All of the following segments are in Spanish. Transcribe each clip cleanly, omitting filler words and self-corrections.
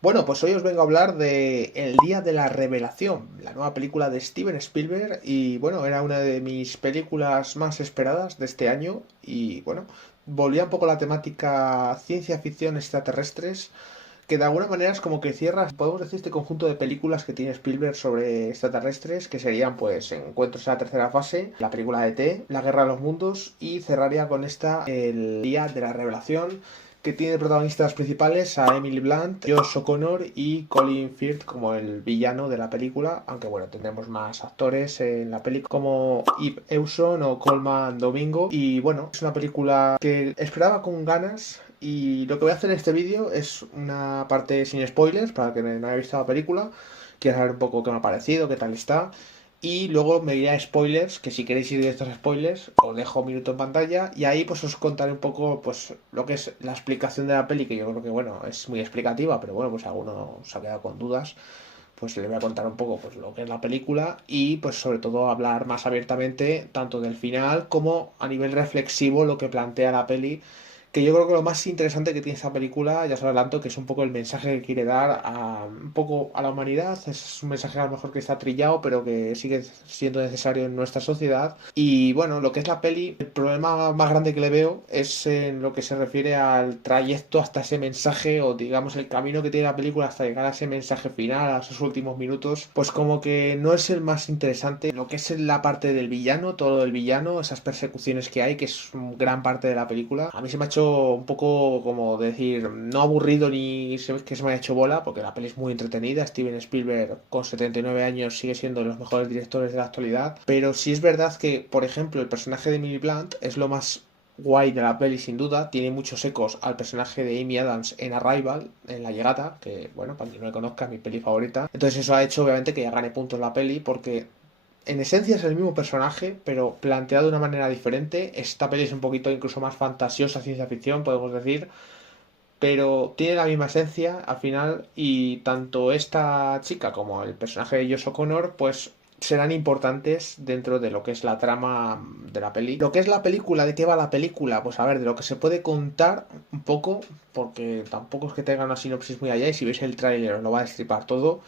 Bueno, pues hoy os vengo a hablar de El Día de la Revelación, la nueva película de Steven Spielberg y bueno, era una de mis películas más esperadas de este año y bueno, volvía un poco a la temática ciencia ficción extraterrestres, que de alguna manera es como que cierra, podemos decir, este conjunto de películas que tiene Spielberg sobre extraterrestres, que serían pues Encuentros en la tercera fase, la película de E.T., La Guerra de los Mundos y cerraría con esta El Día de la Revelación, que tiene protagonistas principales a Emily Blunt, Josh O'Connor y Colin Firth como el villano de la película, aunque bueno, tendremos más actores en la película como Eve Hewson o Colman Domingo. Y bueno, es una película que esperaba con ganas, y lo que voy a hacer en este vídeo es una parte sin spoilers para el que no haya visto la película, quiera saber un poco qué me ha parecido, qué tal está. Y luego me iré a spoilers, que si queréis ir de estos spoilers, os dejo un minuto en pantalla y ahí pues os contaré un poco pues lo que es la explicación de la peli, que yo creo que bueno, es muy explicativa, pero bueno, pues alguno se ha quedado con dudas, pues le voy a contar un poco pues lo que es la película y pues sobre todo hablar más abiertamente tanto del final como a nivel reflexivo lo que plantea la peli, que yo creo que lo más interesante que tiene esta película, ya os adelanto, que es un poco el mensaje que quiere dar a un poco a la humanidad. Es un mensaje a lo mejor que está trillado, pero que sigue siendo necesario en nuestra sociedad. Y bueno, lo que es la peli, el problema más grande que le veo es en lo que se refiere al trayecto hasta ese mensaje, o digamos el camino que tiene la película hasta llegar a ese mensaje final, a esos últimos minutos, pues como que no es el más interesante. Lo que es la parte del villano, todo el villano, esas persecuciones que hay, que es gran parte de la película, a mí se me ha hecho un poco como decir, no aburrido ni que se me haya hecho bola, porque la peli es muy entretenida. Steven Spielberg con 79 años sigue siendo de los mejores directores de la actualidad, pero sí es verdad que, por ejemplo, el personaje de Emily Blunt es lo más guay de la peli sin duda, tiene muchos ecos al personaje de Amy Adams en Arrival, en La Llegada, que bueno, para quien no le conozca es mi peli favorita. Entonces eso ha hecho obviamente que ya gane puntos la peli, porque en esencia es el mismo personaje, pero planteado de una manera diferente. Esta peli es un poquito incluso más fantasiosa, ciencia ficción, podemos decir, pero tiene la misma esencia al final, y tanto esta chica como el personaje de Josh O'Connor pues serán importantes dentro de lo que es la trama de la peli. Lo que es la película, ¿de qué va la película? Pues a ver, de lo que se puede contar un poco, porque tampoco es que tenga una sinopsis muy allá, y si veis el tráiler os lo va a destripar todo.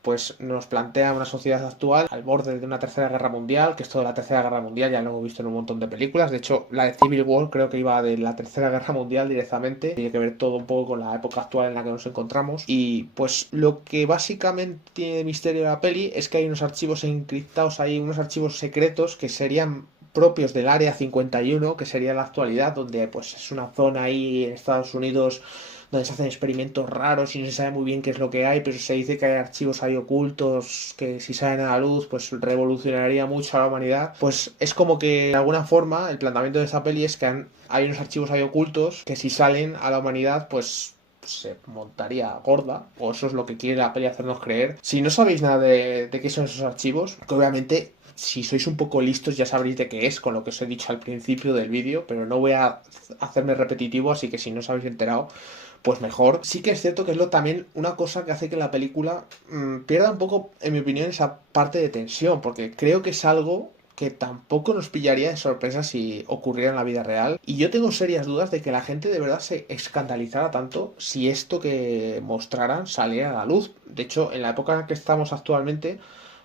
Pues nos plantea una sociedad actual al borde de una tercera guerra mundial, que esto de la tercera guerra mundial ya lo hemos visto en un montón de películas. De hecho, la de Civil War creo que iba de la tercera guerra mundial directamente. Tiene que ver todo un poco con la época actual en la que nos encontramos. Y pues lo que básicamente tiene de misterio de la peli es que hay unos archivos encriptados ahí, unos archivos secretos que serían propios del Área 51, que sería la actualidad, donde pues es una zona ahí en Estados Unidos donde se hacen experimentos raros y no se sabe muy bien qué es lo que hay, pero se dice que hay archivos ahí ocultos que si salen a la luz pues revolucionaría mucho a la humanidad. Pues es como que de alguna forma el planteamiento de esta peli es que hay unos archivos ahí ocultos que si salen a la humanidad pues se montaría gorda, o eso es lo que quiere la peli hacernos creer. Si no sabéis nada de qué son esos archivos, que obviamente si sois un poco listos ya sabréis de qué es, con lo que os he dicho al principio del vídeo, pero no voy a hacerme repetitivo, así que si no os habéis enterado, pues mejor. Sí que es cierto que es también una cosa que hace que la película pierda un poco, en mi opinión, esa parte de tensión, porque creo que es algo que tampoco nos pillaría de sorpresa si ocurriera en la vida real. Y yo tengo serias dudas de que la gente de verdad se escandalizara tanto si esto que mostraran saliera a la luz. De hecho, en la época en la que estamos actualmente,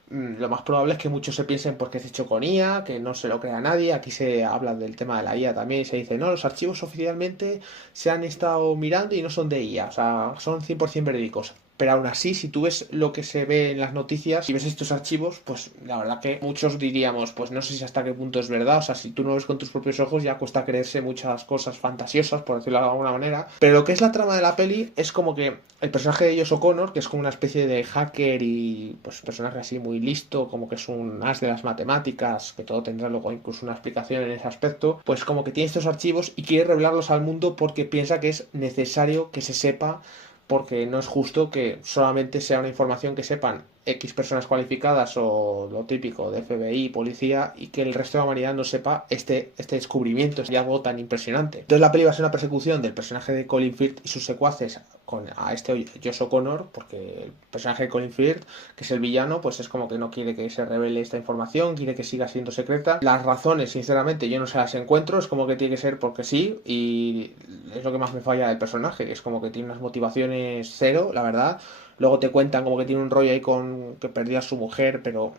lo más probable es que muchos se piensen pues que es hecho con IA, que no se lo crea nadie. Aquí se habla del tema de la IA también y se dice, no, los archivos oficialmente se han estado mirando y no son de IA, o sea, son 100% verídicos. Pero aún así, si tú ves lo que se ve en las noticias y ves estos archivos, pues la verdad que muchos diríamos, pues no sé si hasta qué punto es verdad. O sea, si tú no lo ves con tus propios ojos ya cuesta creerse muchas cosas fantasiosas, por decirlo de alguna manera. Pero lo que es la trama de la peli es como que el personaje de Josh O'Connor, que es como una especie de hacker y pues personaje así muy listo, como que es un as de las matemáticas, que todo tendrá luego incluso una explicación en ese aspecto, pues como que tiene estos archivos y quiere revelarlos al mundo porque piensa que es necesario que se sepa, porque no es justo que solamente sea una información que sepan X personas cualificadas o lo típico de FBI, policía, y que el resto de la humanidad no sepa este descubrimiento, este algo tan impresionante. Entonces la peli va a ser una persecución del personaje de Colin Firth y sus secuaces con a este Josh O'Connor, porque el personaje de Colin Firth, que es el villano, pues es como que no quiere que se revele esta información, quiere que siga siendo secreta. Las razones, sinceramente, yo no se las encuentro, es como que tiene que ser porque sí, y es lo que más me falla del personaje, es como que tiene unas motivaciones cero, la verdad. Luego te cuentan como que tiene un rollo ahí con que perdió a su mujer, pero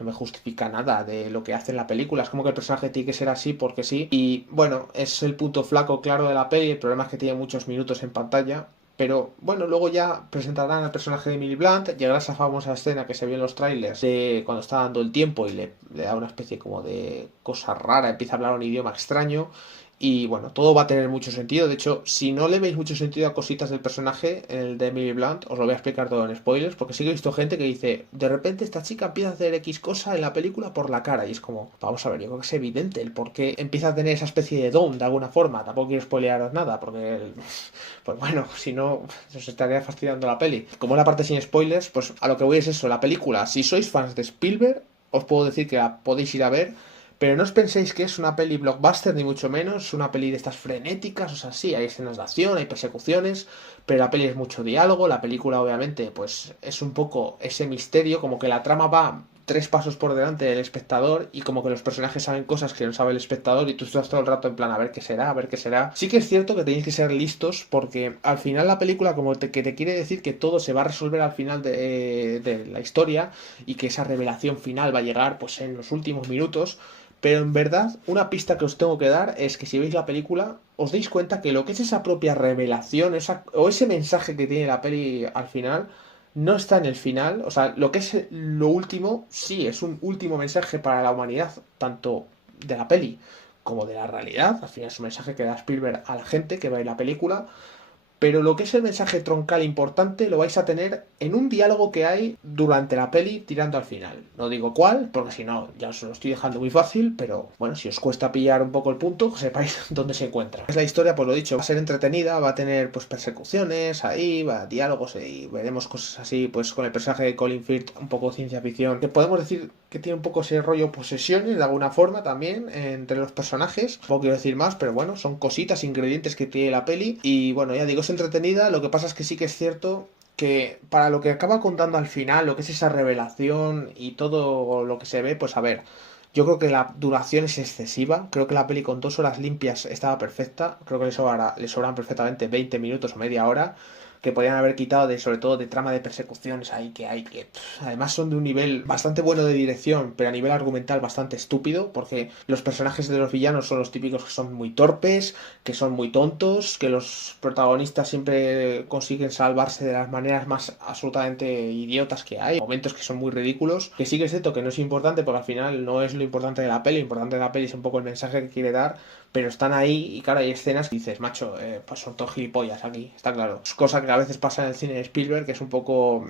no me justifica nada de lo que hace en la película. Es como que el personaje tiene que ser así porque sí. Y bueno, es el punto flaco claro de la peli. El problema es que tiene muchos minutos en pantalla. Pero bueno, luego ya presentarán al personaje de Emily Blunt. Llegará esa famosa escena que se vio en los trailers de cuando está dando el tiempo y le da una especie como de cosa rara, empieza a hablar un idioma extraño. Y bueno, todo va a tener mucho sentido. De hecho, si no le veis mucho sentido a cositas del personaje, el de Emily Blunt, os lo voy a explicar todo en spoilers, porque sí que he visto gente que dice, de repente esta chica empieza a hacer X cosa en la película por la cara. Y es como, vamos a ver, yo creo que es evidente el por qué empieza a tener esa especie de don de alguna forma. Tampoco quiero spoilearos nada, porque, pues bueno, si no, os estaría fastidiando la peli. Como es la parte sin spoilers, pues a lo que voy es eso, la película. Si sois fans de Spielberg, os puedo decir que la podéis ir a ver. Pero no os penséis que es una peli blockbuster, ni mucho menos. Es una peli de estas frenéticas, o sea, sí, hay escenas de acción, hay persecuciones, pero la peli es mucho diálogo. La película, obviamente, pues es un poco ese misterio, como que la trama va tres pasos por delante del espectador y como que los personajes saben cosas que no sabe el espectador y tú estás todo el rato en plan a ver qué será, a ver qué será. Sí que es cierto que tenéis que ser listos porque al final la película como que te quiere decir que todo se va a resolver al final de la historia y que esa revelación final va a llegar pues en los últimos minutos. Pero en verdad, una pista que os tengo que dar es que si veis la película, os deis cuenta que lo que es esa propia revelación, o ese mensaje que tiene la peli al final, no está en el final. O sea, lo que es lo último, sí, es un último mensaje para la humanidad, tanto de la peli como de la realidad. Al final es un mensaje que da Spielberg a la gente que ve la película. Pero lo que es el mensaje troncal importante lo vais a tener en un diálogo que hay durante la peli tirando al final. No digo cuál, porque si no ya os lo estoy dejando muy fácil, pero bueno, si os cuesta pillar un poco el punto, sepáis dónde se encuentra. Es la historia, pues lo dicho, va a ser entretenida, va a tener pues persecuciones ahí, va diálogos y veremos cosas así, pues con el personaje de Colin Firth, un poco ciencia ficción, que podemos decir que tiene un poco ese rollo posesiones de alguna forma también entre los personajes. No quiero decir más, pero bueno, son cositas, ingredientes que tiene la peli y bueno, ya digo, entretenida, lo que pasa es que sí que es cierto que para lo que acaba contando al final, lo que es esa revelación y todo lo que se ve, pues a ver, yo creo que la duración es excesiva, creo que la peli con 2 horas limpias estaba perfecta, creo que le sobran perfectamente 20 minutos o media hora, que podían haber quitado de sobre todo de trama de persecuciones ahí que hay que además son de un nivel bastante bueno de dirección pero a nivel argumental bastante estúpido porque los personajes de los villanos son los típicos que son muy torpes, que son muy tontos, que los protagonistas siempre consiguen salvarse de las maneras más absolutamente idiotas que hay, momentos que son muy ridículos, que sí que es cierto que no es importante porque al final no es lo importante de la peli, lo importante de la peli es un poco el mensaje que quiere dar, pero están ahí y claro, hay escenas que dices, macho, pues son todos gilipollas aquí, está claro. Es cosa que a veces pasa en el cine de Spielberg, que es un poco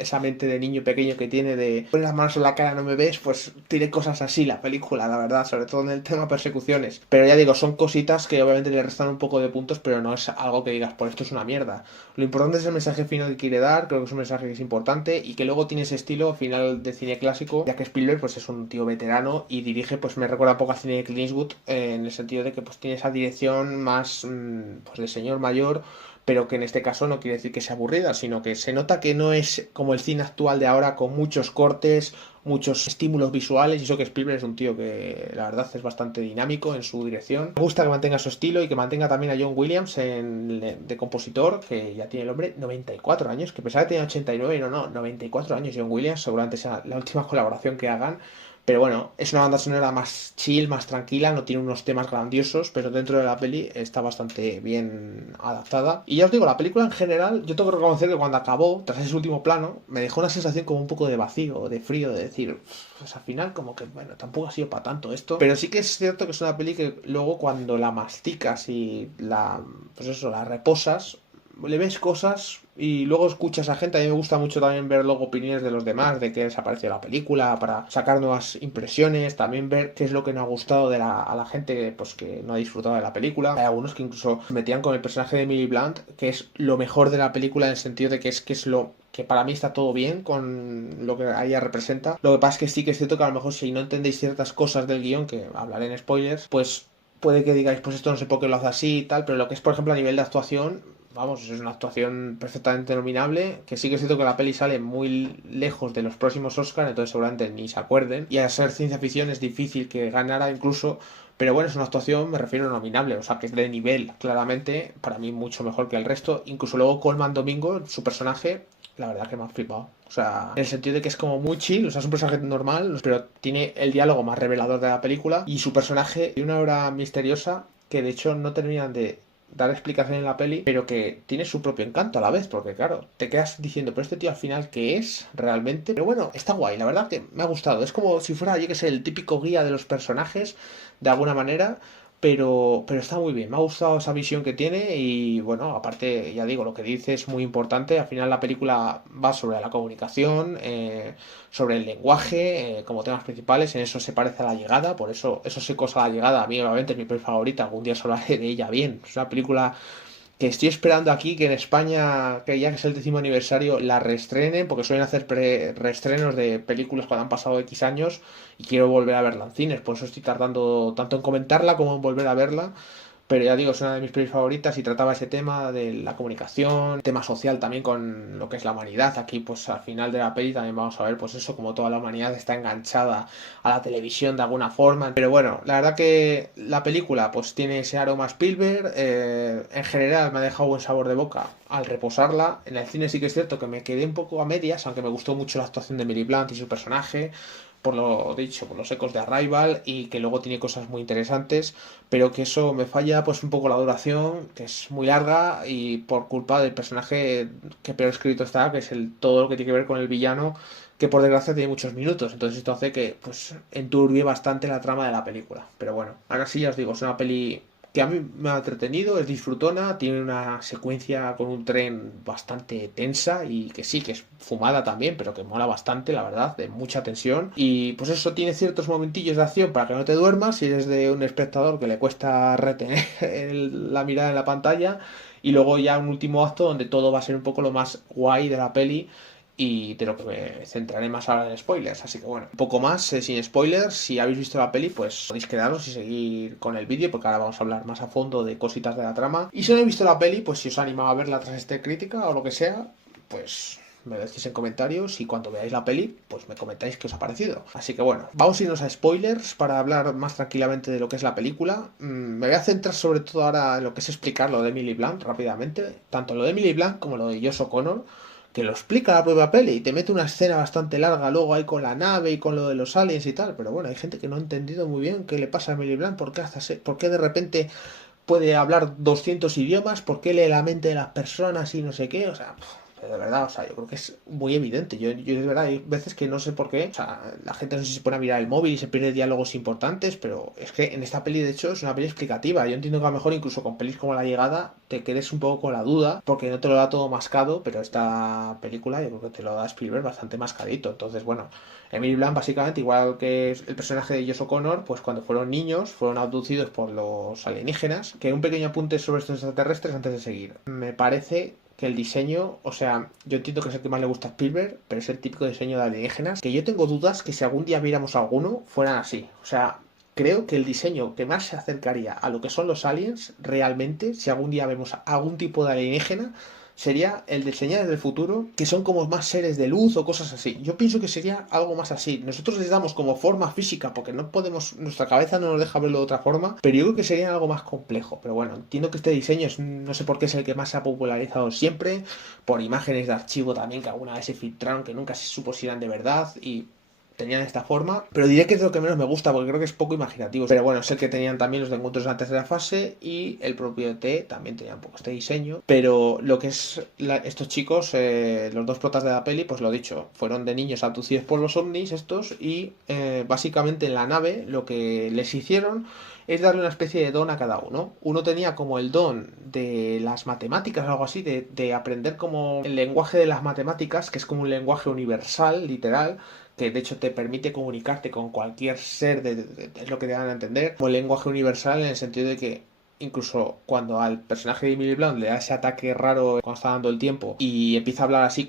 esa mente de niño pequeño que tiene de poner las manos en la cara, no me ves, pues tiene cosas así la película, la verdad, sobre todo en el tema persecuciones. Pero ya digo, son cositas que obviamente le restan un poco de puntos, pero no es algo que digas, por esto es una mierda. Lo importante es el mensaje final que quiere dar, creo que es un mensaje que es importante y que luego tiene ese estilo final de cine clásico, ya que Spielberg pues es un tío veterano y dirige, pues me recuerda un poco al cine de Clint Eastwood, en el sentido de que pues tiene esa dirección más pues de señor mayor, pero que en este caso no quiere decir que sea aburrida, sino que se nota que no es como el cine actual de ahora con muchos cortes, muchos estímulos visuales, y eso que Spielberg es un tío que la verdad es bastante dinámico en su dirección. Me gusta que mantenga su estilo y que mantenga también a John Williams de compositor, que ya tiene el hombre 94 años, que pensaba que tenía 89 y no, 94 años John Williams, seguramente sea la última colaboración que hagan. Pero bueno, es una banda sonora más chill, más tranquila, no tiene unos temas grandiosos, pero dentro de la peli está bastante bien adaptada. Y ya os digo, la película en general, yo tengo que reconocer que cuando acabó, tras ese último plano, me dejó una sensación como un poco de vacío, de frío, de decir, pues al final como que, bueno, tampoco ha sido para tanto esto. Pero sí que es cierto que es una peli que luego cuando la masticas y pues eso, la reposas, le ves cosas y luego escuchas a gente. A mí me gusta mucho también ver luego opiniones de los demás, de qué les ha parecido la película, para sacar nuevas impresiones, también ver qué es lo que no ha gustado a la gente pues que no ha disfrutado de la película. Hay algunos que incluso se metían con el personaje de Emily Blunt, que es lo mejor de la película en el sentido de que es lo que para mí está todo bien con lo que ella representa. Lo que pasa es que sí que es cierto que a lo mejor si no entendéis ciertas cosas del guión, que hablaré en spoilers, pues puede que digáis, pues esto no sé por qué lo hace así y tal, pero lo que es, por ejemplo, a nivel de actuación, vamos, es una actuación perfectamente nominable, que sí que es cierto que la peli sale muy lejos de los próximos Oscars, entonces seguramente ni se acuerden, y al ser ciencia ficción es difícil que ganara incluso, pero bueno, es una actuación, me refiero, nominable, o sea, que es de nivel, claramente, para mí mucho mejor que el resto, incluso luego Colman Domingo, su personaje, la verdad que me ha flipado. O sea, en el sentido de que es como muy chill, o sea, es un personaje normal, pero tiene el diálogo más revelador de la película y su personaje tiene una obra misteriosa que de hecho no terminan de dar explicación en la peli, pero que tiene su propio encanto a la vez, porque claro, te quedas diciendo, pero este tío al final, ¿qué es realmente? Pero bueno, está guay, la verdad que me ha gustado. Es como si fuera, yo que sé, el típico guía de los personajes, de alguna manera, pero está muy bien, me ha gustado esa visión que tiene y bueno, aparte, ya digo, lo que dice es muy importante. Al final la película va sobre la comunicación, sobre el lenguaje, como temas principales. En eso se parece a La Llegada, por eso sé cosa La Llegada. A mí obviamente es mi peli favorita, algún día solo hablaré de ella bien. Es una película que estoy esperando aquí que en España, que ya que es el 10º aniversario, la reestrenen, porque suelen hacer reestrenos de películas cuando han pasado X años y quiero volver a verla en cines, por eso estoy tardando tanto en comentarla como en volver a verla. Pero ya digo, es una de mis pelis favoritas y trataba ese tema de la comunicación, tema social también con lo que es la humanidad. Aquí, pues al final de la peli también vamos a ver, pues eso, como toda la humanidad está enganchada a la televisión de alguna forma. Pero bueno, la verdad que la película pues tiene ese aroma Spielberg. En general me ha dejado buen sabor de boca al reposarla. En el cine sí que es cierto que me quedé un poco a medias, aunque me gustó mucho la actuación de Emily Blunt y su personaje por lo dicho, por los ecos de Arrival y que luego tiene cosas muy interesantes, pero que eso me falla pues un poco la duración, que es muy larga y por culpa del personaje que peor escrito está, que es todo lo que tiene que ver con el villano, que por desgracia tiene muchos minutos, entonces esto hace que pues enturbie bastante la trama de la película. Pero bueno, ahora sí ya os digo, es una peli que a mí me ha entretenido, es disfrutona, tiene una secuencia con un tren bastante tensa y que sí, que es fumada también, pero que mola bastante, la verdad, de mucha tensión. Y pues eso tiene ciertos momentillos de acción para que no te duermas si eres de un espectador que le cuesta retener la mirada en la pantalla. Y luego ya un último acto donde todo va a ser un poco lo más guay de la peli y de lo que me centraré más ahora en spoilers. Así que bueno, un poco más sin spoilers. Si habéis visto la peli, pues podéis quedaros y seguir con el vídeo, porque ahora vamos a hablar más a fondo de cositas de la trama. Y si no habéis visto la peli, pues si os ha animado a verla tras esta crítica o lo que sea, pues me lo decís en comentarios y cuando veáis la peli, pues me comentáis qué os ha parecido. Así que bueno, vamos a irnos a spoilers para hablar más tranquilamente de lo que es la película. Me voy a centrar sobre todo ahora en lo que es explicar lo de Emily Blunt rápidamente, tanto lo de Emily Blunt como lo de Josh O'Connor, que lo explica la propia peli y te mete una escena bastante larga luego ahí con la nave y con lo de los aliens y tal, pero bueno, hay gente que no ha entendido muy bien qué le pasa a Emily Blunt, por qué de repente puede hablar 200 idiomas, por qué lee la mente de las personas y no sé qué, o sea, pero de verdad, o sea, yo creo que es muy evidente. Yo de verdad hay veces que no sé por qué, o sea, la gente no sé si se pone a mirar el móvil y se pierde diálogos importantes, pero es que en esta peli de hecho es una peli explicativa. Yo entiendo que a lo mejor incluso con pelis como La Llegada te quedes un poco con la duda, porque no te lo da todo mascado, pero esta película yo creo que te lo da Spielberg bastante mascadito. Entonces, bueno, Emily Blunt básicamente, igual que el personaje de Josh O'Connor, pues cuando fueron niños fueron abducidos por los alienígenas. Que un pequeño apunte sobre estos extraterrestres antes de seguir. Me parece que el diseño, o sea, yo entiendo que es el que más le gusta a Spielberg, pero es el típico diseño de alienígenas, que yo tengo dudas que si algún día viéramos alguno, fueran así. O sea, creo que el diseño que más se acercaría a lo que son los aliens, realmente, si algún día vemos algún tipo de alienígena, sería el de señales del futuro, que son como más seres de luz o cosas así. Yo pienso que sería algo más así. Nosotros les damos como forma física, porque no podemos, nuestra cabeza no nos deja verlo de otra forma, pero yo creo que sería algo más complejo. Pero bueno, entiendo que este diseño es, no sé por qué es el que más se ha popularizado siempre, por imágenes de archivo también que alguna vez se filtraron, que nunca se supo si eran de verdad y tenían esta forma, pero diré que es lo que menos me gusta porque creo que es poco imaginativo. Pero bueno, es el que tenían también los de encuentros en la tercera fase y el propio T también tenía un poco este diseño. Pero lo que es estos chicos, los dos protas de la peli, pues lo dicho, fueron de niños abducidos por los ovnis estos y básicamente en la nave lo que les hicieron es darle una especie de don a cada uno. Uno tenía como el don de las matemáticas o algo así, de aprender como el lenguaje de las matemáticas, que es como un lenguaje universal, literal, que de hecho te permite comunicarte con cualquier ser, es lo que te dan a entender, como lenguaje universal en el sentido de que incluso cuando al personaje de Emily Blunt le da ese ataque raro cuando está dando el tiempo y empieza a hablar así,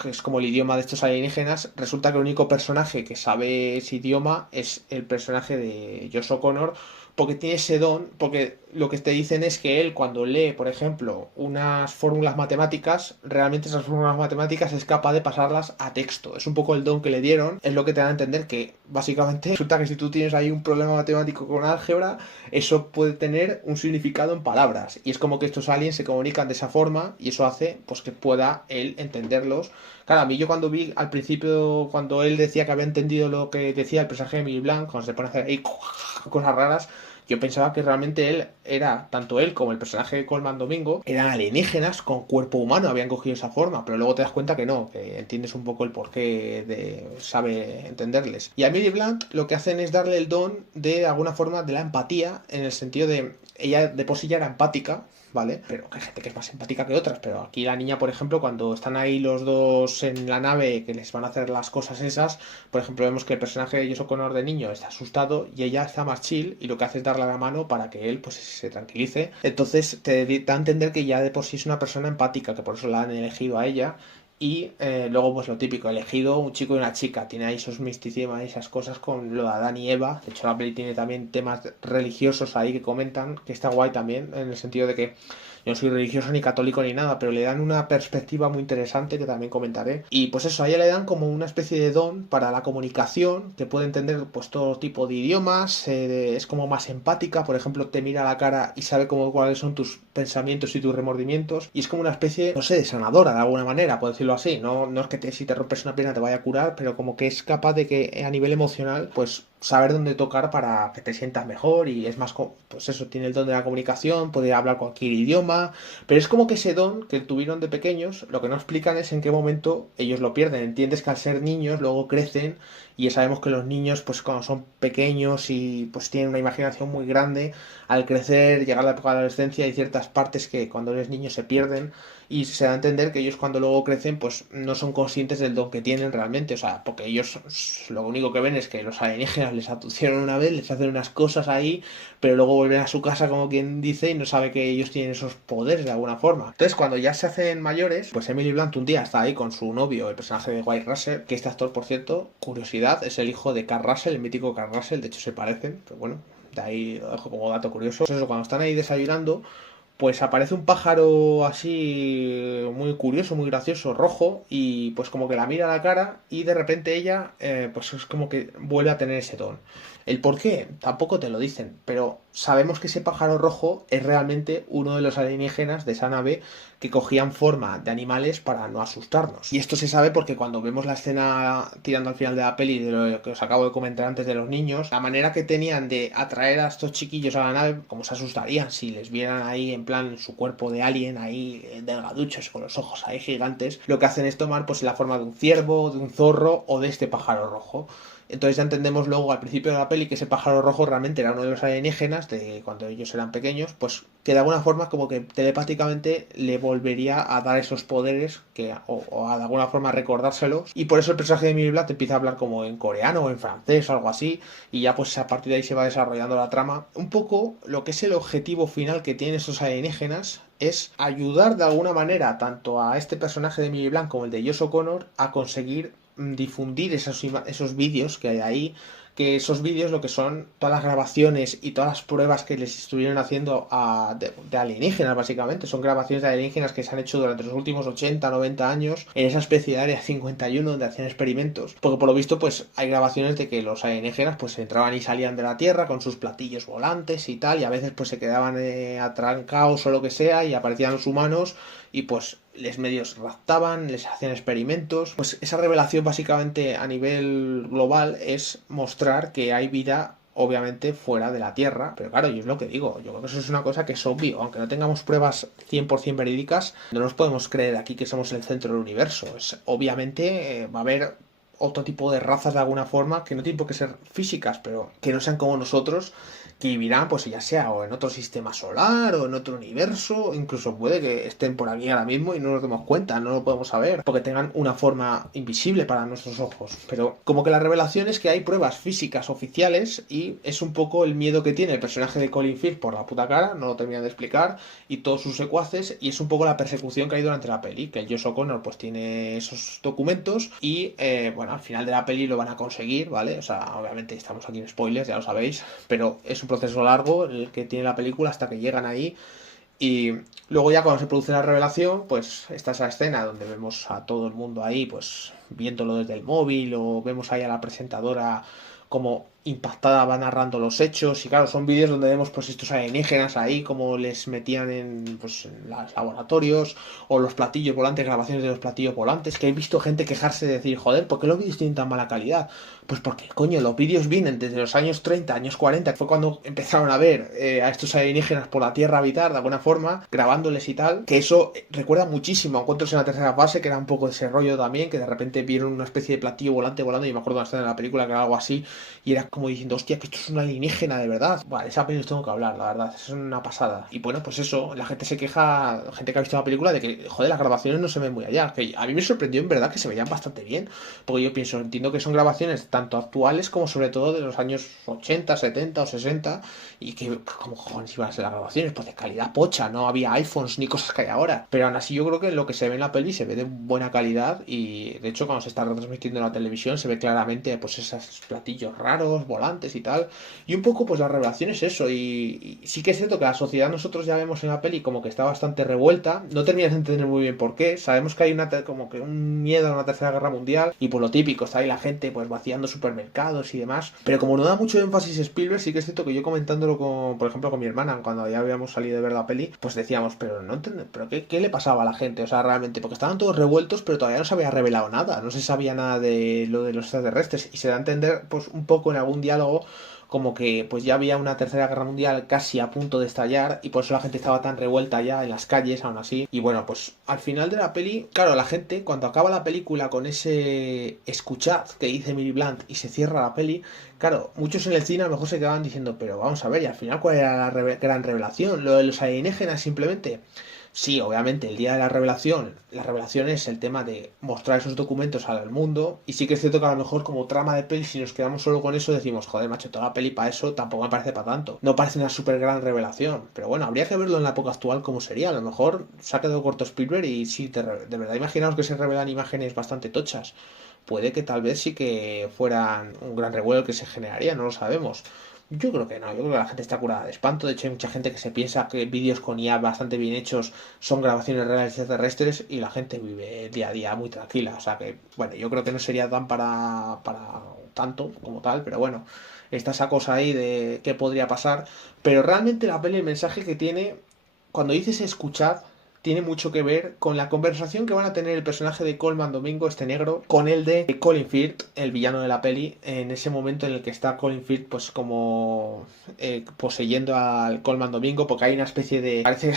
que es como el idioma de estos alienígenas, resulta que el único personaje que sabe ese idioma es el personaje de Josh O'Connor porque tiene ese don, porque lo que te dicen es que él cuando lee, por ejemplo, unas fórmulas matemáticas, realmente esas fórmulas matemáticas es capaz de pasarlas a texto. Es un poco el don que le dieron, es lo que te da a entender que básicamente resulta que si tú tienes ahí un problema matemático con álgebra, eso puede tener un significado en palabras. Y es como que estos aliens se comunican de esa forma y eso hace pues que pueda él entenderlos. Claro, a mí yo cuando vi al principio, cuando él decía que había entendido lo que decía el personaje de Emily Blunt, cuando se pone a hacer ahí cosas raras, yo pensaba que realmente él era, tanto él como el personaje de Colman Domingo, eran alienígenas con cuerpo humano, habían cogido esa forma, pero luego te das cuenta que no, que entiendes un poco el porqué de sabe entenderles. Y a Emily Blunt lo que hacen es darle el don de alguna forma de la empatía, en el sentido de ella de por sí ya era empática, ¿vale? Pero hay gente que es más empática que otras, pero aquí la niña, por ejemplo, cuando están ahí los dos en la nave que les van a hacer las cosas esas, por ejemplo, vemos que el personaje de Josh O'Connor de niño está asustado y ella está más chill y lo que hace es darle la mano para que él pues se tranquilice. Entonces te da a entender que ya de por sí es una persona empática, que por eso la han elegido a ella. Y luego, pues lo típico, elegido un chico y una chica. Tiene ahí esos misticismos y esas cosas con lo de Adán y Eva. De hecho, la peli tiene también temas religiosos ahí que comentan, que está guay también, en el sentido de que yo no soy religioso ni católico ni nada, pero le dan una perspectiva muy interesante que también comentaré. Y pues eso, a ella le dan como una especie de don para la comunicación, que puede entender pues todo tipo de idiomas, es como más empática, por ejemplo, te mira a la cara y sabe como cuáles son tus pensamientos y tus remordimientos, y es como una especie, no sé, de sanadora de alguna manera, por decirlo así. No es que si te rompes una pierna te vaya a curar, pero como que es capaz de que a nivel emocional, pues saber dónde tocar para que te sientas mejor y es más, pues eso, tiene el don de la comunicación, puede hablar cualquier idioma, pero es como que ese don que tuvieron de pequeños, lo que no explican es en qué momento ellos lo pierden. Entiendes que al ser niños luego crecen y ya sabemos que los niños pues cuando son pequeños y pues tienen una imaginación muy grande, al crecer, llegar a la época de la adolescencia hay ciertas partes que cuando eres niño se pierden y se da a entender que ellos cuando luego crecen pues no son conscientes del don que tienen realmente, o sea, porque ellos lo único que ven es que los alienígenas les aturaron una vez, les hacen unas cosas ahí, pero luego vuelven a su casa como quien dice y no sabe que ellos tienen esos poderes de alguna forma. Entonces cuando ya se hacen mayores, pues Emily Blunt un día está ahí con su novio, el personaje de White Russell, que este actor por cierto, curiosidad, es el hijo de Carl Russell, el mítico Carl Russell, de hecho se parecen, pero bueno, de ahí lo dejo como dato curioso. Pues eso, cuando están ahí desayunando, pues aparece un pájaro así muy curioso, muy gracioso, rojo, y pues como que la mira a la cara y de repente ella, pues es como que vuelve a tener ese don. El por qué tampoco te lo dicen, pero sabemos que ese pájaro rojo es realmente uno de los alienígenas de esa nave que cogían forma de animales para no asustarnos. Y esto se sabe porque cuando vemos la escena tirando al final de la peli de lo que os acabo de comentar antes de los niños, la manera que tenían de atraer a estos chiquillos a la nave, como se asustarían si les vieran ahí en plan su cuerpo de alien ahí delgaduchos con los ojos ahí gigantes, lo que hacen es tomar pues la forma de un ciervo, de un zorro o de este pájaro rojo. Entonces ya entendemos luego al principio de la peli que ese pájaro rojo realmente era uno de los alienígenas de cuando ellos eran pequeños, pues que de alguna forma como que telepáticamente le volvería a dar esos poderes que, o a de alguna forma recordárselos. Y por eso el personaje de Emily Blunt empieza a hablar como en coreano o en francés o algo así. Y ya pues a partir de ahí se va desarrollando la trama. Un poco lo que es el objetivo final que tienen esos alienígenas es ayudar de alguna manera tanto a este personaje de Emily Blunt como el de Josh O'Connor a conseguir difundir esos vídeos que hay ahí, que esos vídeos lo que son todas las grabaciones y todas las pruebas que les estuvieron haciendo de alienígenas básicamente, son grabaciones de alienígenas que se han hecho durante los últimos 80, 90 años en esa especie de área 51 donde hacían experimentos, porque por lo visto pues hay grabaciones de que los alienígenas pues entraban y salían de la Tierra con sus platillos volantes y tal, y a veces pues se quedaban atrancados o lo que sea y aparecían los humanos y pues les medios raptaban, les hacían experimentos. Pues esa revelación básicamente a nivel global es mostrar que hay vida obviamente fuera de la Tierra, pero claro, yo es lo que digo, yo creo que eso es una cosa que es obvio, aunque no tengamos pruebas 100% verídicas, no nos podemos creer aquí que somos el centro del universo, obviamente va a haber otro tipo de razas de alguna forma que no tienen por qué ser físicas, pero que no sean como nosotros, que vivirán pues ya sea o en otro sistema solar o en otro universo, incluso puede que estén por aquí ahora mismo y no nos demos cuenta, no lo podemos saber, porque tengan una forma invisible para nuestros ojos. Pero como que la revelación es que hay pruebas físicas oficiales y es un poco el miedo que tiene el personaje de Colin Firth por la puta cara, no lo termina de explicar, y todos sus secuaces, y es un poco la persecución que hay durante la peli, que el Josh O'Connor pues tiene esos documentos y bueno, bueno, al final de la peli lo van a conseguir, ¿vale? O sea, obviamente estamos aquí en spoilers, ya lo sabéis, pero es un proceso largo el que tiene la película hasta que llegan ahí. Y luego ya cuando se produce la revelación, pues está esa escena donde vemos a todo el mundo ahí, pues viéndolo desde el móvil, o vemos ahí a la presentadora como impactada va narrando los hechos. Y claro, son vídeos donde vemos pues estos alienígenas ahí, como les metían en, pues, en los laboratorios, o los platillos volantes, grabaciones de los platillos volantes, que he visto gente quejarse de decir, joder, ¿por qué los vídeos tienen tan mala calidad? Pues porque, coño, los vídeos vienen desde los años 30, años 40, que fue cuando empezaron a ver a estos alienígenas por la Tierra habitar de alguna forma, grabándoles y tal, que eso recuerda muchísimo a Encuentros en la Tercera Fase, que era un poco ese rollo también, que de repente vieron una especie de platillo volante volando, y me acuerdo de una escena de la película que era algo así, y era como diciendo, hostia, que esto es un alienígena de verdad. Vale, esa película tengo que hablar, la verdad, es una pasada. Y bueno, pues eso, la gente se queja, gente que ha visto la película, de que, joder, las grabaciones no se ven muy allá, que a mí me sorprendió en verdad que se veían bastante bien, porque yo pienso, entiendo que son grabaciones tanto actuales como sobre todo de los años 80, 70 o 60, y que, como cojones iban a ser las grabaciones, pues de calidad pocha, no había iPhones ni cosas que hay ahora, pero aún así yo creo que lo que se ve en la peli se ve de buena calidad, y de hecho cuando se está retransmitiendo en la televisión se ve claramente pues esos platillos raros, volantes y tal, y un poco pues la revelación es eso, y sí que es cierto que la sociedad nosotros ya vemos en la peli como que está bastante revuelta, no terminas de entender muy bien por qué, sabemos que hay como que un miedo a una tercera guerra mundial, y por lo típico, está ahí la gente pues vaciando supermercados y demás, pero como no da mucho énfasis Spielberg, sí que es cierto que yo comentándolo con, por ejemplo, con mi hermana, cuando ya habíamos salido de ver la peli, pues decíamos, pero no entiendo, pero qué le pasaba a la gente, o sea, realmente, porque estaban todos revueltos, pero todavía no se había revelado nada, no se sabía nada de lo de los extraterrestres, y se da a entender, pues, un poco en algún diálogo, como que pues ya había una tercera guerra mundial casi a punto de estallar, y por eso la gente estaba tan revuelta ya en las calles aún así. Y bueno, pues al final de la peli, claro, la gente cuando acaba la película con ese escuchad que dice Emily Blunt y se cierra la peli, claro, muchos en el cine a lo mejor se quedaban diciendo, pero vamos a ver, y al final cuál era la gran revelación, lo de los alienígenas simplemente. Sí, obviamente, el día de la revelación es el tema de mostrar esos documentos al mundo, y sí que es cierto que a lo mejor como trama de peli, si nos quedamos solo con eso, decimos, joder, macho, toda la peli para eso tampoco me parece para tanto. No parece una súper gran revelación, pero bueno, habría que verlo en la época actual como sería. A lo mejor se ha quedado corto Spielberg y sí, de verdad, imaginaos que se revelan imágenes bastante tochas. Puede que tal vez sí que fueran un gran revuelo que se generaría, no lo sabemos. Yo creo que no, yo creo que la gente está curada de espanto. De hecho, hay mucha gente que se piensa que vídeos con IA bastante bien hechos son grabaciones reales extraterrestres, y la gente vive día a día muy tranquila. O sea que, bueno, yo creo que no sería tan para tanto como tal, pero bueno, está esa cosa ahí de qué podría pasar. Pero realmente la peli, el mensaje que tiene, cuando dices escuchad, tiene mucho que ver con la conversación que van a tener el personaje de Coleman Domingo, este negro, con el de Colin Firth, el villano de la peli, en ese momento en el que está Colin Firth pues como poseyendo al Coleman Domingo, porque hay una especie de, parece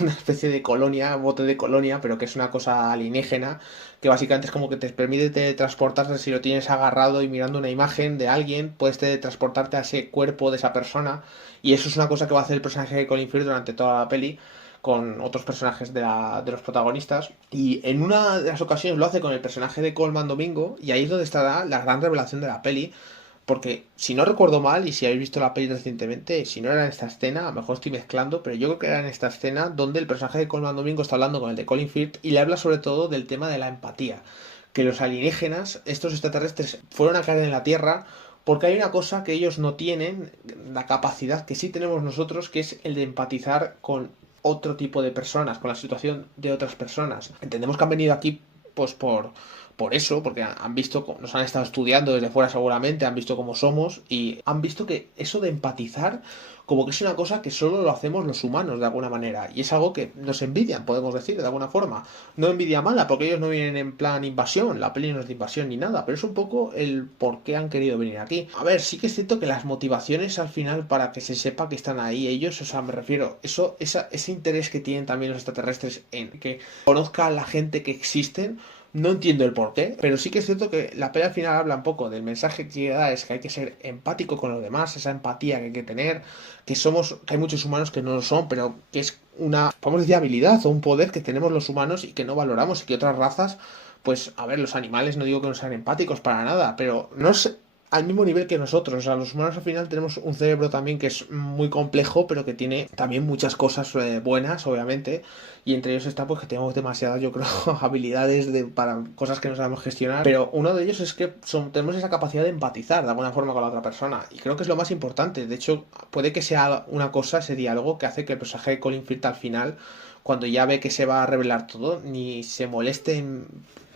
una especie de colonia, bote de colonia, pero que es una cosa alienígena, que básicamente es como que te permite transportarte, si lo tienes agarrado y mirando una imagen de alguien, puedes transportarte a ese cuerpo de esa persona, y eso es una cosa que va a hacer el personaje de Colin Firth durante toda la peli, con otros personajes de los protagonistas, y en una de las ocasiones lo hace con el personaje de Coleman Domingo, y ahí es donde estará la gran revelación de la peli, porque si no recuerdo mal, y si habéis visto la peli recientemente, si no era en esta escena, a lo mejor estoy mezclando, pero yo creo que era en esta escena donde el personaje de Coleman Domingo está hablando con el de Colin Firth y le habla sobre todo del tema de la empatía, que los alienígenas, estos extraterrestres, fueron a caer en la Tierra porque hay una cosa que ellos no tienen, la capacidad que sí tenemos nosotros, que es el de empatizar con otro tipo de personas, con la situación de otras personas. Entendemos que han venido aquí pues por eso, porque han visto, nos han estado estudiando desde fuera seguramente, han visto cómo somos, y han visto que eso de empatizar como que es una cosa que solo lo hacemos los humanos de alguna manera, y es algo que nos envidian, podemos decir, de alguna forma. No envidia mala, porque ellos no vienen en plan invasión, la peli no es de invasión ni nada, pero es un poco el por qué han querido venir aquí. A ver, sí que es cierto que las motivaciones al final para que se sepa que están ahí ellos, o sea, me refiero, ese interés que tienen también los extraterrestres en que conozca a la gente que existen. No entiendo el porqué, pero sí que es cierto que la peli al final habla un poco del mensaje que da, es que hay que ser empático con los demás, esa empatía que hay que tener, que hay muchos humanos que no lo son, pero que es una, podemos decir, habilidad o un poder que tenemos los humanos y que no valoramos, y que otras razas, pues, a ver, los animales no digo que no sean empáticos para nada, pero no sé, al mismo nivel que nosotros. O sea, los humanos al final tenemos un cerebro también que es muy complejo, pero que tiene también muchas cosas buenas, obviamente. Y entre ellos está pues que tenemos demasiadas, yo creo, habilidades para cosas que no sabemos gestionar. Pero uno de ellos es que tenemos esa capacidad de empatizar de alguna forma con la otra persona. Y creo que es lo más importante. De hecho, puede que sea una cosa, ese diálogo, que hace que el personaje de Colin Firth al final, cuando ya ve que se va a revelar todo, ni se moleste en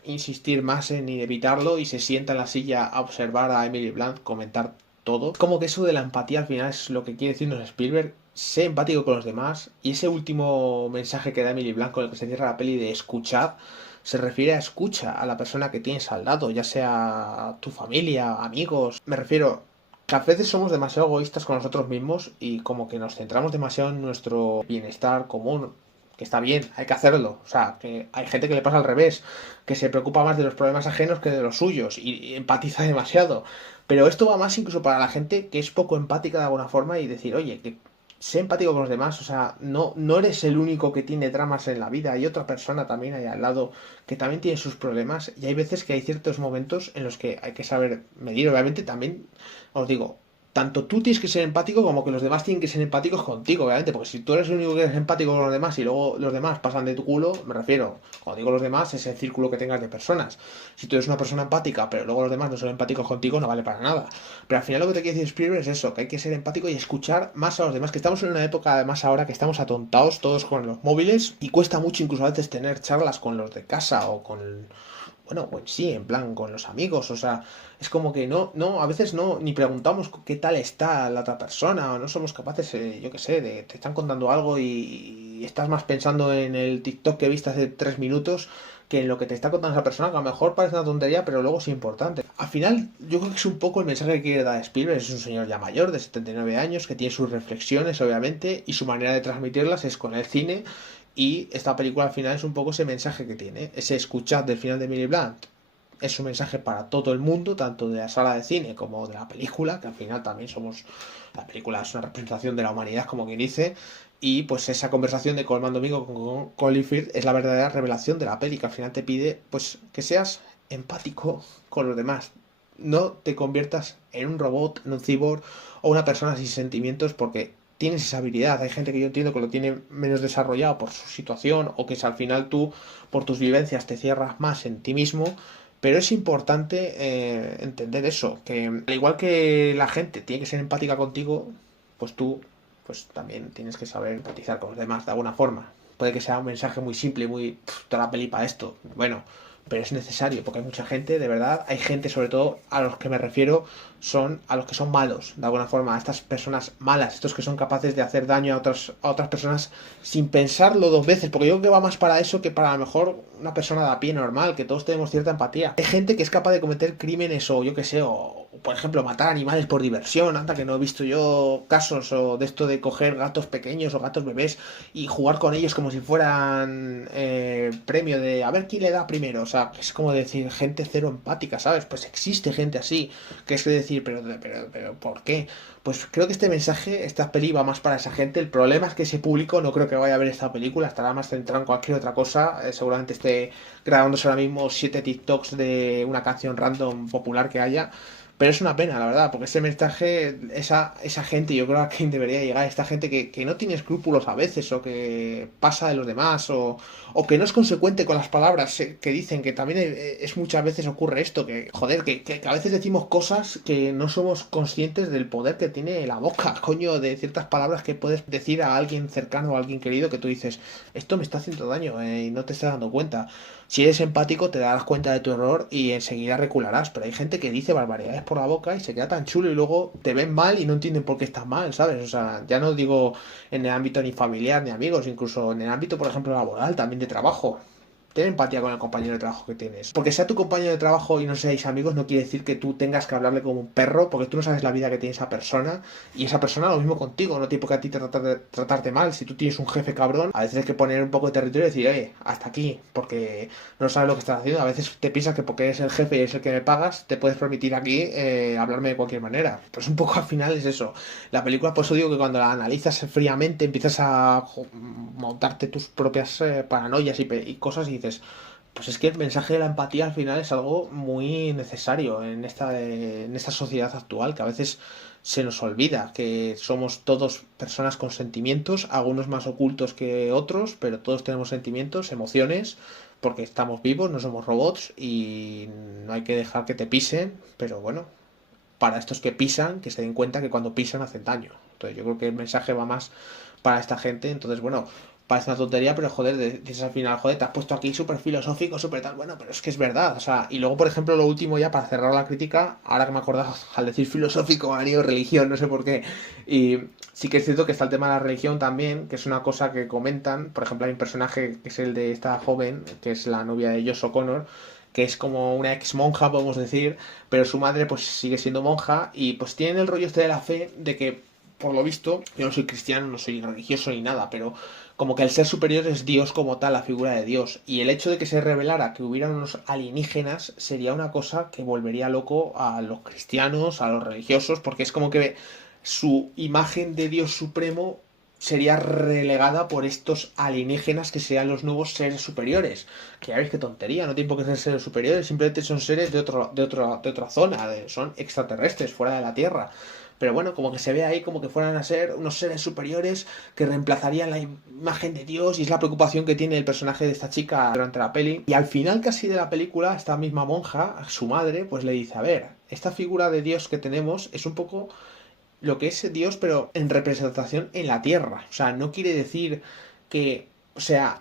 insistir más en evitarlo y se sienta en la silla a observar a Emily Blunt comentar todo. Como que eso de la empatía al final es lo que quiere decirnos Spielberg. Sé empático con los demás. Y ese último mensaje que da Emily Blunt con el que se cierra la peli de escuchar, se refiere a escucha a la persona que tienes al lado, ya sea tu familia, amigos. Me refiero que a veces somos demasiado egoístas con nosotros mismos y como que nos centramos demasiado en nuestro bienestar común, que está bien, hay que hacerlo. O sea, que hay gente que le pasa al revés, que se preocupa más de los problemas ajenos que de los suyos y empatiza demasiado. Pero esto va más incluso para la gente que es poco empática de alguna forma y decir, oye, que sé empático con los demás, o sea, no eres el único que tiene dramas en la vida, hay otra persona también ahí al lado que también tiene sus problemas y hay veces que hay ciertos momentos en los que hay que saber medir, obviamente también, os digo, tanto tú tienes que ser empático como que los demás tienen que ser empáticos contigo, obviamente, porque si tú eres el único que eres empático con los demás y luego los demás pasan de tu culo, me refiero, cuando digo los demás es el círculo que tengas de personas. Si tú eres una persona empática, pero luego los demás no son empáticos contigo, no vale para nada. Pero al final lo que te quiere decir Spielberg es eso, que hay que ser empático y escuchar más a los demás, que estamos en una época además ahora que estamos atontados todos con los móviles y cuesta mucho incluso a veces tener charlas con los de casa o con bueno, pues sí, en plan, con los amigos, o sea, es como que a veces no, ni preguntamos qué tal está la otra persona, o no somos capaces, yo qué sé, te están contando algo y estás más pensando en el TikTok que viste hace 3 minutos que en lo que te está contando esa persona, que a lo mejor parece una tontería, pero luego es importante. Al final, yo creo que es un poco el mensaje que quiere dar Spielberg, es un señor ya mayor, de 79 años, que tiene sus reflexiones, obviamente, y su manera de transmitirlas es con el cine, y esta película al final es un poco ese mensaje que tiene, ese escuchad del final de Emily Blunt. Es un mensaje para todo el mundo, tanto de la sala de cine como de la película, que al final también somos. La película es una representación de la humanidad, como quien dice. Y pues esa conversación de Colman Domingo con Colin Firth es la verdadera revelación de la peli, que al final te pide pues que seas empático con los demás. No te conviertas en un robot, en un cyborg o una persona sin sentimientos porque tienes esa habilidad. Hay gente que yo entiendo que lo tiene menos desarrollado por su situación o que si al final tú, por tus vivencias, te cierras más en ti mismo. Pero es importante entender eso, que al igual que la gente tiene que ser empática contigo, pues tú pues también tienes que saber empatizar con los demás de alguna forma. Puede que sea un mensaje muy simple, muy toda la peli para esto. Bueno, pero es necesario porque hay mucha gente, de verdad, hay gente sobre todo a los que me refiero son a los que son malos, de alguna forma, a estas personas malas, estos que son capaces de hacer daño a otras personas sin pensarlo 2 veces, porque yo creo que va más para eso que para a lo mejor una persona de a pie normal, que todos tenemos cierta empatía. Hay gente que es capaz de cometer crímenes o yo que sé, o por ejemplo matar animales por diversión, anda que no he visto yo casos o de esto de coger gatos pequeños o gatos bebés y jugar con ellos como si fueran premio de a ver quién le da primero, o sea, es como decir gente cero empática, ¿sabes? Pues existe gente así, que es decir, pero ¿por qué? Pues creo que este mensaje, esta peli va más para esa gente. El problema es que ese público no creo que vaya a ver esta película, estará más centrado en cualquier otra cosa. Seguramente esté grabándose ahora mismo 7 TikToks de una canción random popular que haya. Pero es una pena, la verdad, porque ese mensaje, esa gente, yo creo a quien debería llegar, esta gente que no tiene escrúpulos a veces, o que pasa de los demás, o que no es consecuente con las palabras que dicen, que también es muchas veces ocurre esto, que joder, que a veces decimos cosas que no somos conscientes del poder que tiene la boca, coño, de ciertas palabras que puedes decir a alguien cercano o a alguien querido que tú dices, esto me está haciendo daño y no te estás dando cuenta. Si eres empático te darás cuenta de tu error y enseguida recularás, pero hay gente que dice barbaridades por la boca y se queda tan chulo y luego te ven mal y no entienden por qué estás mal, ¿sabes? O sea, ya no digo en el ámbito ni familiar ni amigos, incluso en el ámbito, por ejemplo, laboral, también de trabajo. Ten empatía con el compañero de trabajo que tienes. Porque sea tu compañero de trabajo y no seáis amigos, no quiere decir que tú tengas que hablarle como un perro, porque tú no sabes la vida que tiene esa persona, y esa persona lo mismo contigo, no tiene por qué a ti tratarte mal. Si tú tienes un jefe cabrón, a veces hay que poner un poco de territorio y decir, hasta aquí, porque no sabes lo que estás haciendo. A veces te piensas que porque eres el jefe y eres el que me pagas, te puedes permitir aquí hablarme de cualquier manera. Pues un poco al final es eso. La película, por eso digo que cuando la analizas fríamente, empiezas a montarte tus propias paranoias y cosas y dices, Pues es que el mensaje de la empatía al final es algo muy necesario en esta sociedad actual, que a veces se nos olvida que somos todos personas con sentimientos, algunos más ocultos que otros, pero todos tenemos sentimientos, emociones, porque estamos vivos, no somos robots y no hay que dejar que te pisen, pero bueno, para estos que pisan, que se den cuenta que cuando pisan hacen daño. Entonces yo creo que el mensaje va más para esta gente. Entonces, bueno, parece una tontería, pero joder, dices al final, joder, te has puesto aquí súper filosófico, súper tal. Bueno, pero es que es verdad. O sea, y luego, por ejemplo, lo último ya para cerrar la crítica, ahora que me he acordado, al decir filosófico, ha venido religión, no sé por qué. Y sí que es cierto que está el tema de la religión también, que es una cosa que comentan. Por ejemplo, hay un personaje que es el de esta joven, que es la novia de Josh O'Connor, que es como una ex monja, podemos decir, pero su madre pues sigue siendo monja y pues tienen el rollo este de la fe de que, por lo visto, yo no soy cristiano, no soy religioso ni nada, pero como que el ser superior es Dios como tal, la figura de Dios. Y el hecho de que se revelara que hubieran unos alienígenas sería una cosa que volvería loco a los cristianos, a los religiosos, porque es como que su imagen de Dios supremo sería relegada por estos alienígenas que sean los nuevos seres superiores. Que ya veis qué tontería, no tiene por qué ser seres superiores, simplemente son seres de otra zona, son extraterrestres, fuera de la Tierra. Pero bueno, como que se ve ahí como que fueran a ser unos seres superiores que reemplazarían la imagen de Dios y es la preocupación que tiene el personaje de esta chica durante la peli. Y al final casi de la película, esta misma monja, su madre, pues le dice, a ver, esta figura de Dios que tenemos es un poco lo que es Dios, pero en representación en la tierra. O sea, no quiere decir que, o sea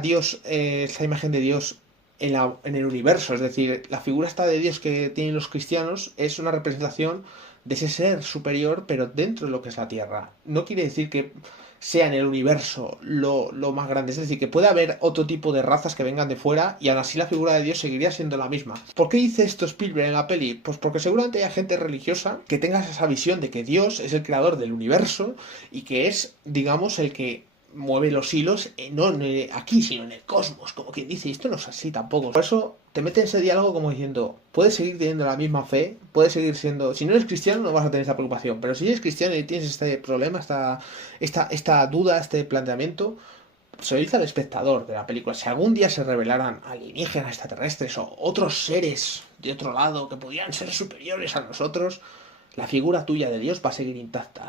Dios, esa imagen de Dios en el universo. Es decir, la figura esta de Dios que tienen los cristianos es una representación de ese ser superior, pero dentro de lo que es la tierra. No quiere decir que sea en el universo lo más grande. Es decir, que puede haber otro tipo de razas que vengan de fuera y aún así la figura de Dios seguiría siendo la misma. ¿Por qué dice esto Spielberg en la peli? Pues porque seguramente hay gente religiosa que tenga esa visión de que Dios es el creador del universo y que es, digamos, el que mueve los hilos, no aquí, sino en el cosmos, como quien dice, esto no es así tampoco. Por eso te mete en ese diálogo como diciendo, puedes seguir teniendo la misma fe, puedes seguir siendo, si no eres cristiano no vas a tener esta preocupación, pero si eres cristiano y tienes este problema, esta duda, este planteamiento, se lo dice al espectador de la película. Si algún día se revelaran alienígenas extraterrestres o otros seres de otro lado que podían ser superiores a nosotros, la figura tuya de Dios va a seguir intacta.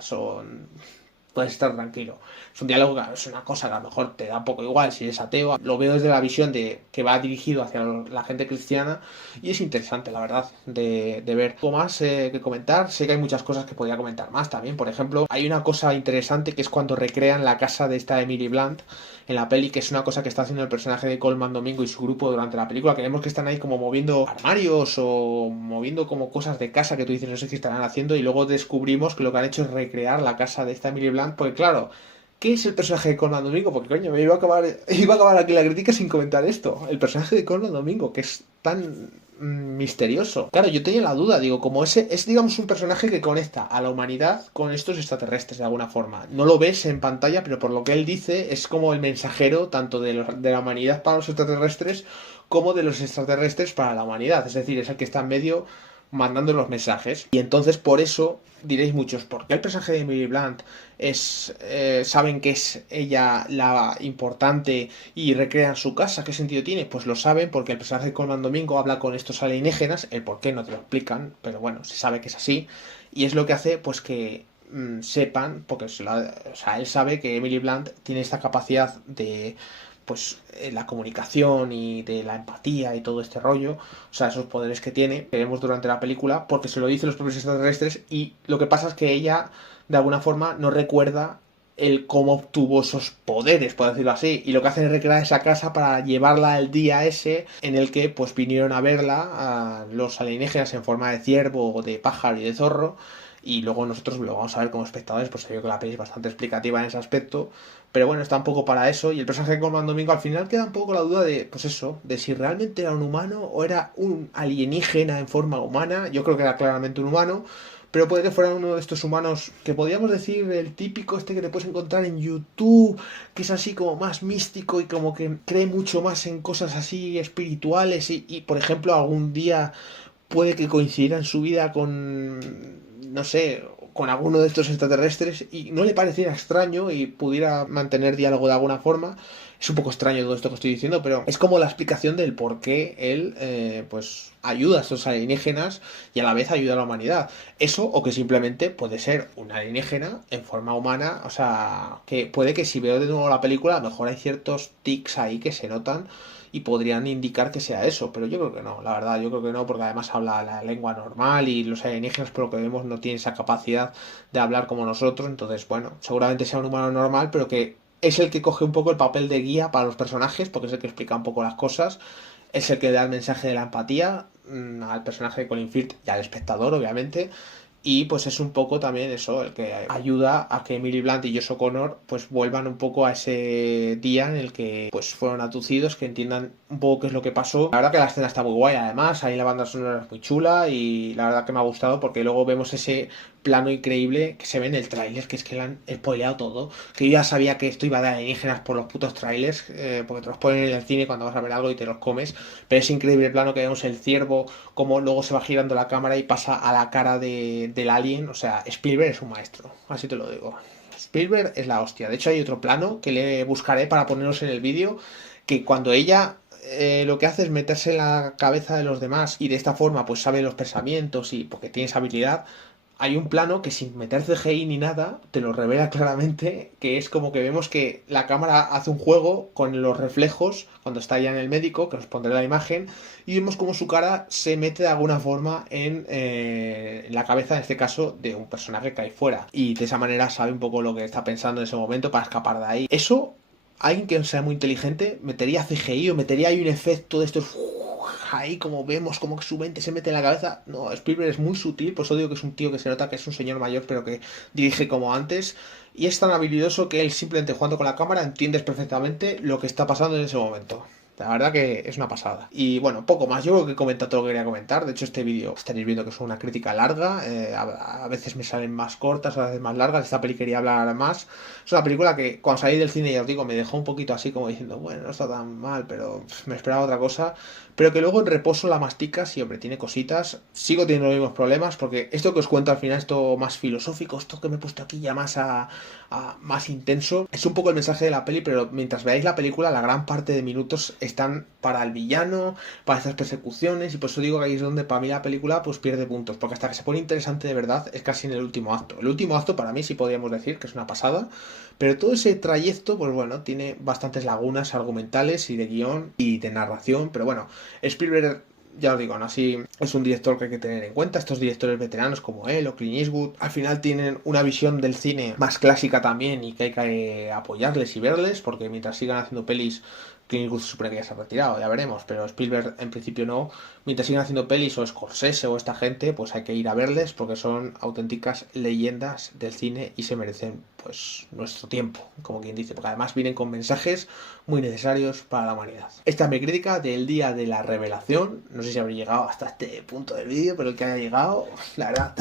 Puedes estar tranquilo. Es un diálogo que es una cosa que a lo mejor te da un poco igual si eres ateo. Lo veo desde la visión de que va dirigido hacia la gente cristiana y es interesante, la verdad, de ver. Algo más que comentar. Sé que hay muchas cosas que podría comentar más también. Por ejemplo, hay una cosa interesante que es cuando recrean la casa de esta Emily Blunt en la peli, que es una cosa que está haciendo el personaje de Colman Domingo y su grupo durante la película, que vemos que están ahí como moviendo armarios o moviendo como cosas de casa que tú dices no sé qué estarán haciendo y luego descubrimos que lo que han hecho es recrear la casa de esta Emily Blunt, porque claro, ¿qué es el personaje de Colman Domingo? Porque coño, me iba a acabar aquí la crítica sin comentar esto. El personaje de Colman Domingo, que es tan misterioso. Claro, yo tenía la duda, digo, como ese es, digamos, un personaje que conecta a la humanidad con estos extraterrestres de alguna forma. No lo ves en pantalla, pero por lo que él dice, es como el mensajero tanto de la humanidad para los extraterrestres como de los extraterrestres para la humanidad. Es decir, es el que está en medio mandando los mensajes. Y entonces, por eso, diréis muchos, ¿por qué el personaje de Emily Blunt saben que es ella la importante y recrean su casa? ¿Qué sentido tiene? Pues lo saben porque el personaje de Colman Domingo habla con estos alienígenas, el por qué no te lo explican, pero bueno, se sabe que es así, y es lo que hace pues que sepan, porque o sea, él sabe que Emily Blunt tiene esta capacidad de pues la comunicación y de la empatía y todo este rollo, o sea, esos poderes que tiene, que vemos durante la película, porque se lo dicen los propios extraterrestres y lo que pasa es que ella, de alguna forma, no recuerda el cómo obtuvo esos poderes, por decirlo así, y lo que hacen es recrear esa casa para llevarla al día ese en el que pues vinieron a verla a los alienígenas en forma de ciervo, de pájaro y de zorro, y luego nosotros lo vamos a ver como espectadores, pues yo creo que la peli es bastante explicativa en ese aspecto, pero bueno, está un poco para eso. Y el personaje de Colman Domingo al final queda un poco la duda de, pues eso, de si realmente era un humano o era un alienígena en forma humana. Yo creo que era claramente un humano, pero puede que fuera uno de estos humanos que podríamos decir el típico este que te puedes encontrar en YouTube, que es así como más místico y como que cree mucho más en cosas así espirituales y por ejemplo, algún día puede que coincidiera en su vida con, no sé, con alguno de estos extraterrestres y no le pareciera extraño y pudiera mantener diálogo de alguna forma. Es un poco extraño todo esto que estoy diciendo, pero es como la explicación del por qué él, pues, ayuda a estos alienígenas y a la vez ayuda a la humanidad. Eso, o que simplemente puede ser un alienígena en forma humana, o sea, que puede que si veo de nuevo la película, a lo mejor hay ciertos tics ahí que se notan y podrían indicar que sea eso, pero yo creo que no, la verdad, yo creo que no, porque además habla la lengua normal y los alienígenas, por lo que vemos, no tienen esa capacidad de hablar como nosotros, entonces, bueno, seguramente sea un humano normal, pero que es el que coge un poco el papel de guía para los personajes, porque es el que explica un poco las cosas, es el que da el mensaje de la empatía al personaje de Colin Firth y al espectador, obviamente, y pues es un poco también eso, el que ayuda a que Emily Blunt y Josh O'Connor pues vuelvan un poco a ese día en el que pues fueron abducidos, que entiendan un poco qué es lo que pasó. La verdad que la escena está muy guay, además, ahí la banda sonora es muy chula y la verdad que me ha gustado porque luego vemos ese plano increíble que se ve en el tráiler, que es que le han spoileado todo, que yo ya sabía que esto iba de alienígenas por los putos trailers, porque te los ponen en el cine cuando vas a ver algo y te los comes, pero es increíble el plano que vemos el ciervo, como luego se va girando la cámara y pasa a la cara del alien. O sea, Spielberg es un maestro, así te lo digo. Spielberg es la hostia. De hecho, hay otro plano que le buscaré para ponerlos en el vídeo, que cuando ella lo que hace es meterse en la cabeza de los demás y de esta forma pues sabe los pensamientos y porque tiene esa habilidad, hay un plano que sin meter CGI ni nada, te lo revela claramente, que es como que vemos que la cámara hace un juego con los reflejos cuando está ya en el médico, que os pondré la imagen, y vemos como su cara se mete de alguna forma en la cabeza, en este caso, de un personaje que hay fuera. Y de esa manera sabe un poco lo que está pensando en ese momento para escapar de ahí. Eso, alguien que sea muy inteligente, metería CGI o metería ahí un efecto de estos ahí como vemos como que su mente se mete en la cabeza. No, Spielberg es muy sutil, por eso digo que es un tío que se nota que es un señor mayor, pero que dirige como antes. Y es tan habilidoso que él simplemente jugando con la cámara entiendes perfectamente lo que está pasando en ese momento. La verdad que es una pasada. Y bueno, poco más. Yo creo que he comentado todo lo que quería comentar. De hecho, este vídeo estaréis viendo que es una crítica larga. A veces me salen más cortas, a veces más largas. Esta peli quería hablar más. Es una película que cuando salí del cine, ya os digo, me dejó un poquito así como diciendo, bueno, no está tan mal, pero me esperaba otra cosa. Pero que luego en reposo la masticas y, hombre, tiene cositas. Sigo teniendo los mismos problemas porque esto que os cuento al final, esto más filosófico, esto que me he puesto aquí ya más más intenso, es un poco el mensaje de la peli, pero mientras veáis la película, la gran parte de minutos están para el villano, para estas persecuciones, y por eso digo que ahí es donde para mí la película pues pierde puntos, porque hasta que se pone interesante de verdad es casi en el último acto. El último acto para mí sí podríamos decir que es una pasada, pero todo ese trayecto, pues bueno, tiene bastantes lagunas argumentales y de guión y de narración, pero bueno, Spielberg, ya os digo, aún así es un director que hay que tener en cuenta. Estos directores veteranos como él o Clint Eastwood al final tienen una visión del cine más clásica también y que hay que apoyarles y verles, porque mientras sigan haciendo pelis, Clint Eastwood se supone que ya se ha retirado, ya veremos, pero Spielberg en principio no. Mientras sigan haciendo pelis o Scorsese o esta gente, pues hay que ir a verles porque son auténticas leyendas del cine y se merecen pues nuestro tiempo, como quien dice, porque además vienen con mensajes muy necesarios para la humanidad. Esta es mi crítica del día de la revelación. No sé si habré llegado hasta este punto del vídeo, pero el que haya llegado, la verdad,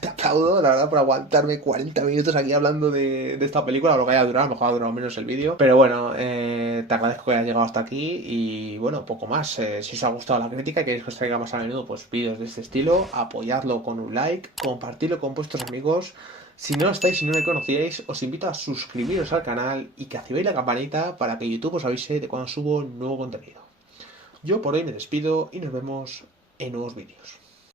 te aplaudo, la verdad, por aguantarme 40 minutos aquí hablando de esta película, o lo que haya durado, a lo mejor ha durado menos el vídeo. Pero bueno, te agradezco que hayas llegado hasta aquí y bueno, poco más. Si os ha gustado la crítica y queréis que os traiga más a menudo pues vídeos de este estilo, apoyadlo con un like, compartidlo con vuestros amigos. Si no estáis, si no me conocíais, os invito a suscribiros al canal y que activéis la campanita para que YouTube os avise de cuando subo nuevo contenido. Yo por hoy me despido y nos vemos en nuevos vídeos.